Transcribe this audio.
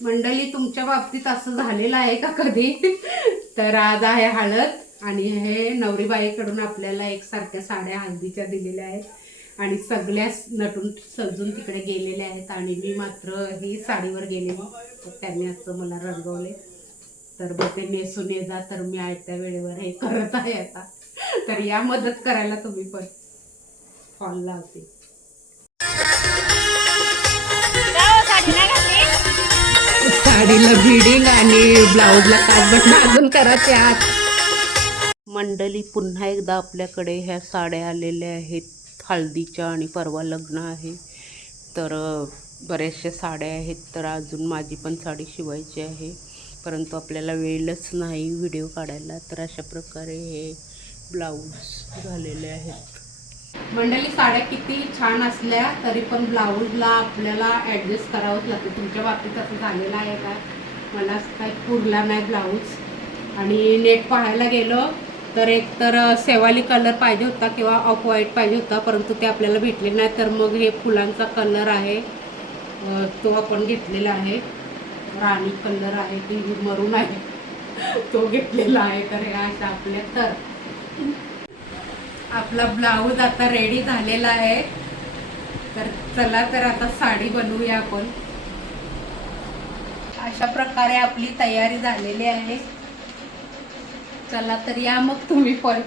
मंडळी तुमच्या बाबतीत असं झालेलं आहे का कधी? तर आज आहे हळद आणि हे नवरीबाईकडून आपल्याला एकसारख्या साड्या हळदीच्या दिलेल्या आहेत आणि सगळ्या नटून सजून तिकडे गेलेल्या आहेत आणि मी मात्र ही साडीवर गेलेली. तर त्यांनी असं मला रंगवले. तर मग ते नेसून ये जा, तर मी आयत्या वेळेवर हे करत आहे आता. तर या मदत करायला तुम्ही पण. फॉल लावते. साडीला बीडिंग आणि ब्लाऊजला काच बटन अजून करायचे आत. मंडळी पुन्हा एकदा आपल्याकडे ह्या साड्या आलेल्या आहेत हळदीच्या आणि परवा लग्न आहे. तर बऱ्याचशा साड्या आहेत. तर अजून माझी पण साडी शिवायची आहे, परंतु आपल्याला वेळच नाही व्हिडिओ काढायला. तर अशा प्रकारे हे ब्लाऊज झालेले आहेत. मंडळी साड्या किती छान असल्या तरी पण ब्लाऊजला आपल्याला ॲडजस्ट करावंच लागतं. तुमच्या बाबतीत असं झालेलं आहे का? मला काही पुरला नाही ब्लाऊज आणि नेट पाहायला गेलो तर एक तर सेवाली कलर पाहिजे होता किंवा ऑफ व्हाईट पाहिजे होता, परंतु ते आपल्याला भेटले नाही. तर मग हे फुलांचा कलर आहे तो आपण घेतलेला आहे. राणी कलर आहे की मरून आहे तो घेतलेला आहे. तर हे अशा आपल्या तर आपला ब्लाऊज आता रेडी झालेला आहे. तर चला तर आता साडी बनवूया आपण. अशा प्रकारे आपली तयारी झालेली आहे. चला तर या मग तुम्ही पण.